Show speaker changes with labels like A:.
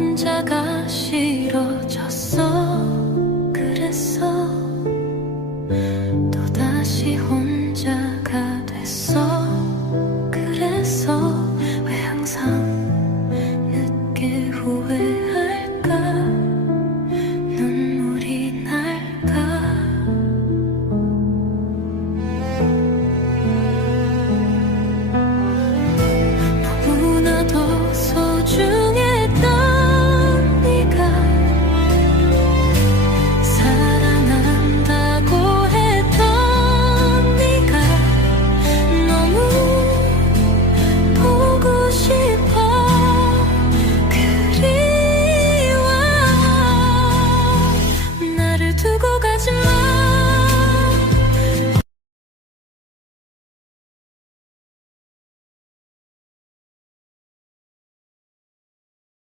A: 혼자가 싫어졌어. 그래서 또다시 혼자가 됐어.